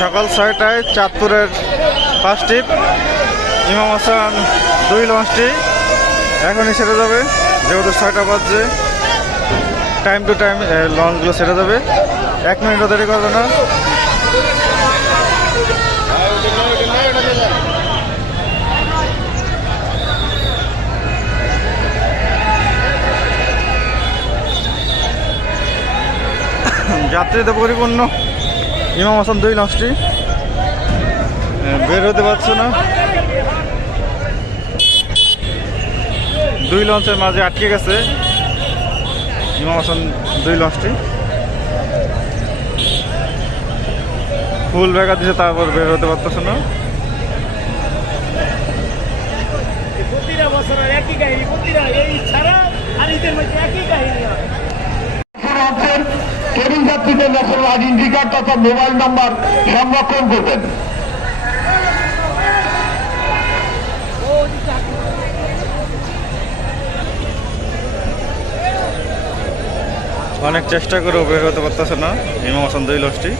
সকাল 6টায় চাঁদপুরের first trip ইমাম হাসান 2 লঞ্চটি এখনই ছেড়ে যাবে, যেহেতু 6টা বাজছে। টাইম টু টাইম লঞ্চগুলো ছেড়ে যাবে, 1 মিনিটও দেরি করবে না। যাত্রীতে পরিপূর্ণ ইমাম হাসান 2 লঞ্চটি, বের হতে পারছে না। 2 লঞ্চের মাঝে আটকে গেছে ইমাম হাসান 2 লঞ্চটি। ফুল ব্যাগা দিচ্ছে, তারপর বের হতে পারতেছে না। ট্রেনিং যাত্রীদের ন্যাশনাল আইডেন্টি কার্ড তথা মোবাইল নাম্বার সংরক্ষণ করবেন। অনেক চেষ্টা করেও বের হতে পারতেছে না ইমাম হাসান 2 লঞ্চটি।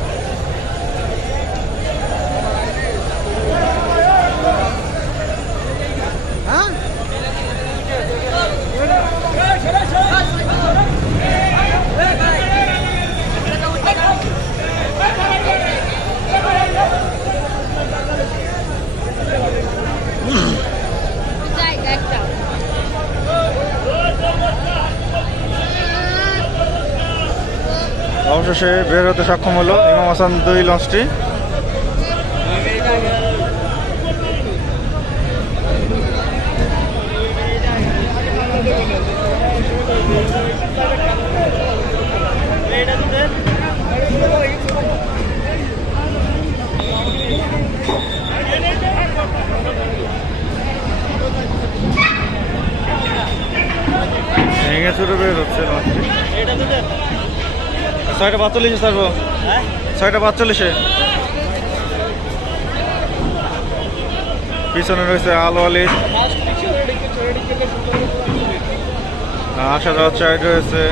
অবশেষে বের হতে সক্ষম হলো ইমাম হাসান 2 লঞ্চটি। ভেঙে চুরে বের হচ্ছে লঞ্চটি। 6:45 ছাড়বো, 6:45। পিছনে রয়েছে আলো আলী, আসা যাওয়ার চাইড রয়েছে।